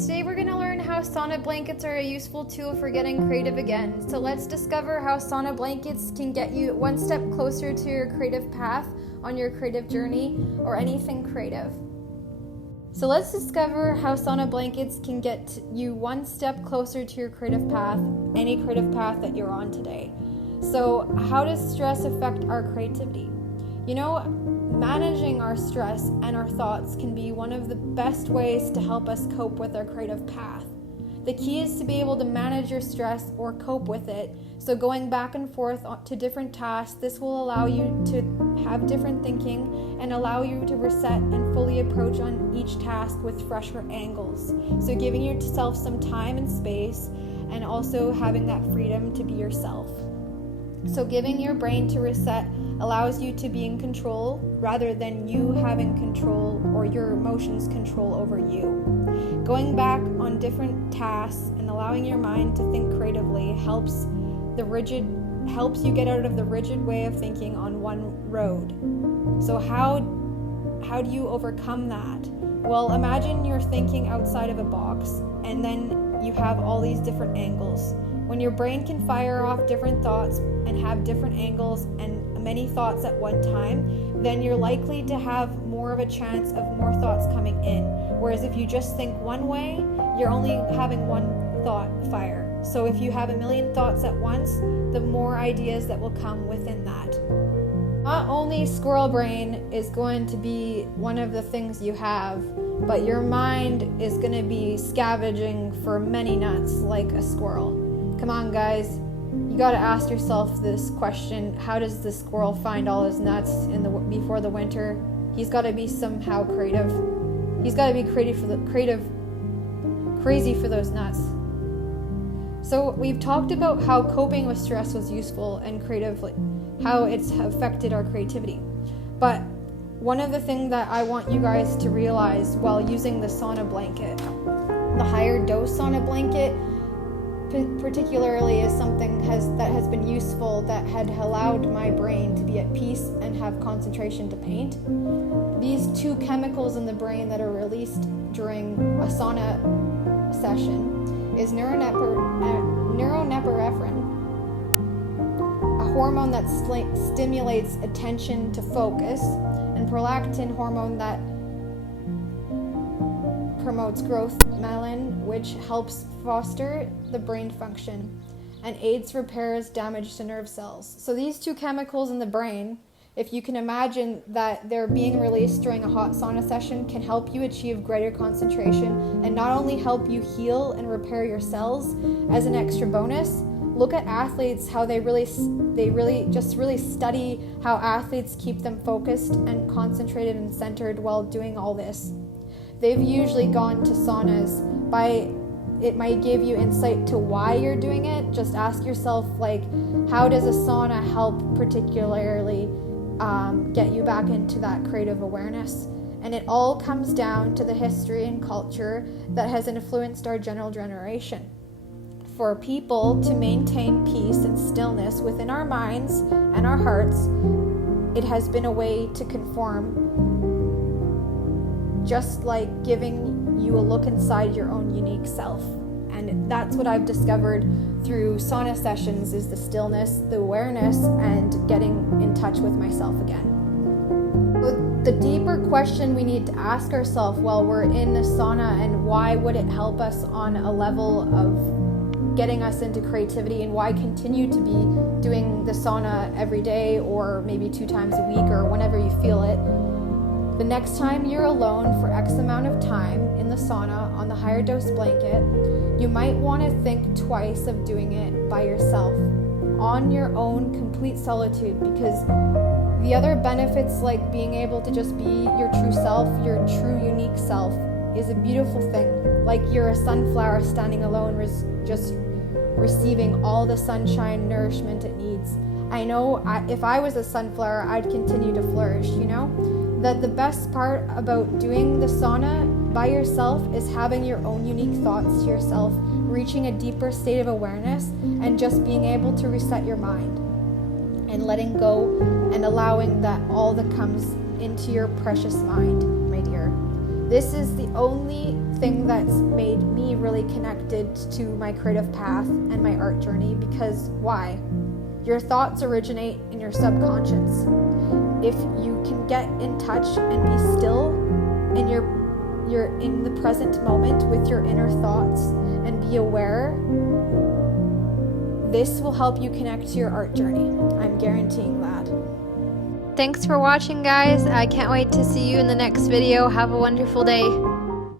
today we're going to learn how sauna blankets are a useful tool for getting creative again. So let's discover how sauna blankets can get you one step closer to your creative path on your creative journey or anything creative. So let's discover how sauna blankets can get you one step closer to your creative path, any creative path that you're on today. So how does stress affect our creativity? You know, managing our stress and our thoughts can be one of the best ways to help us cope with our creative path. The key is to be able to manage your stress or cope with it. So going back and forth to different tasks, this will allow you to have different thinking and allow you to reset and fully approach on each task with fresher angles. So giving yourself some time and space and also having that freedom to be yourself. So giving your brain to reset allows you to be in control rather than you having control or your emotions control over you. Going back on different tasks and allowing your mind to think creatively helps you get out of the rigid way of thinking on one road. So how do you overcome that? Well, imagine you're thinking outside of a box and then you have all these different angles. When your brain can fire off different thoughts and have different angles and many thoughts at one time, then you're likely to have more of a chance of more thoughts coming in. Whereas if you just think one way, you're only having one thought fire. So if you have a million thoughts at once, the more ideas that will come within that. Not only squirrel brain is going to be one of the things you have, but your mind is going to be scavenging for many nuts like a squirrel. Come on, guys. You got to ask yourself this question: how does the squirrel find all his nuts before the winter? He's got to be somehow creative. He's got to be crazy for those nuts. So we've talked about how coping with stress was useful and creatively, how it's affected our creativity. But one of the things that I want you guys to realize while using the sauna blanket, the higher dose sauna blanket, particularly is something that has been useful, that had allowed my brain to be at peace and have concentration to paint. These two chemicals in the brain that are released during a sauna session is neuronorepinephrine, a hormone that stimulates attention to focus, and prolactin hormone that promotes growth myelin, which helps foster the brain function and aids repairs damage to nerve cells. So these two chemicals in the brain, if you can imagine that they're being released during a hot sauna session, can help you achieve greater concentration and not only help you heal and repair your cells. As an extra bonus, look at athletes, how they really study how athletes keep them focused and concentrated and centered while doing all this. They've usually gone to saunas. It might give you insight to why you're doing it. Just ask yourself, how does a sauna help particularly get you back into that creative awareness? And it all comes down to the history and culture that has influenced our generation. For people to maintain peace and stillness within our minds and our hearts, it has been a way to conform, just like giving you a look inside your own unique self. And that's what I've discovered through sauna sessions, is the stillness, the awareness, and getting in touch with myself again. The deeper question we need to ask ourselves while we're in the sauna, and why would it help us on a level of getting us into creativity, and why continue to be doing the sauna every day or maybe 2 times a week or whenever you feel it. The next time you're alone for X amount of time in the sauna on the higher dose blanket, you might want to think twice of doing it by yourself, on your own, complete solitude, because the other benefits, like being able to just be your true self, your true unique self, is a beautiful thing. Like you're a sunflower standing alone, just receiving all the sunshine, nourishment it needs. I know if I was a sunflower, I'd continue to flourish, That the best part about doing the sauna by yourself is having your own unique thoughts to yourself, reaching a deeper state of awareness, and just being able to reset your mind and letting go and allowing that all that comes into your precious mind, my dear. This is the only thing that's made me really connected to my creative path and my art journey, because why? Your thoughts originate in your subconscious. If you can get in touch and be still, and you're in the present moment with your inner thoughts and be aware, this will help you connect to your art journey. I'm guaranteeing that. Thanks for watching, guys. I can't wait to see you in the next video. Have a wonderful day.